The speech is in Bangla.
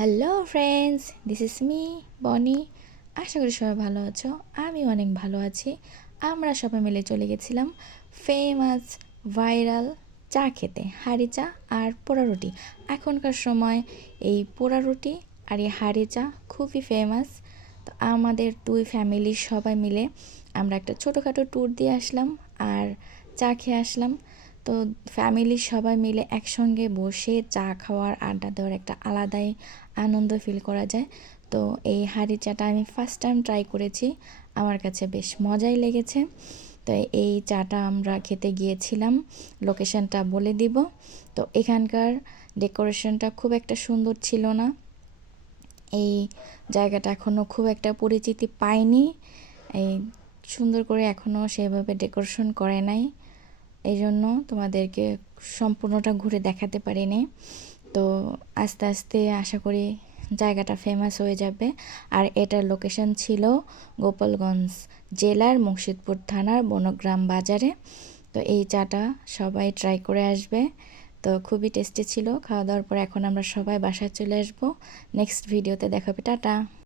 Hello friends, this is me বনি। আশা করি সবাই ভালো আছো। আমি অনেক ভালো আছি। আমরা সবাই মিলে চলে গেছিলাম ফেমাস ভাইরাল চা খেতে, হাঁড়ি চা আর পোড়া রুটি। এখনকার সময় এই পোড়া রুটি আর এই হাঁড়ি চা খুবই ফেমাস। তো আমাদের দুই ফ্যামিলির সবাই মিলে আমরা একটা ছোটোখাটো ট্যুর দিয়ে আসলাম আর চা খেয়ে আসলাম। তো ফ্যামিলির সবাই মিলে একসঙ্গে বসে চা খাওয়ার, আড্ডা দেওয়ার একটা আলাদাই আনন্দ ফিল করা যায়। তো এই হাঁড়ি চাটা আমি ফার্স্ট টাইম ট্রাই করেছি, আমার কাছে বেশ মজাই লেগেছে। তো এই চাটা আমরা খেতে গিয়েছিলাম, লোকেশনটা বলে দিব। তো এখানকার ডেকোরেশনটা খুব একটা সুন্দর ছিল না, এই জায়গাটা এখনও খুব একটা পরিচিতি পায়নি, এই সুন্দর করে এখনও সেভাবে ডেকোরেশন করে নাই, এই জন্য তোমাদেরকে সম্পূর্ণটা ঘুরে দেখাতে পারিনি। তো আস্তে আস্তে আশা করি জায়গাটা ফেমাস হয়ে যাবে। আর এটার লোকেশন ছিল গোপালগঞ্জ জেলার মুর্শিদপুর থানার বনগ্রাম বাজারে। তো এই চাটা সবাই ট্রাই করে আসবে। তো খুবই টেস্টি ছিল। খাওয়া দাওয়ার পর এখন আমরা সবাই বাসায় চলে আসবো। নেক্সট ভিডিওতে দেখাবে। টাটা।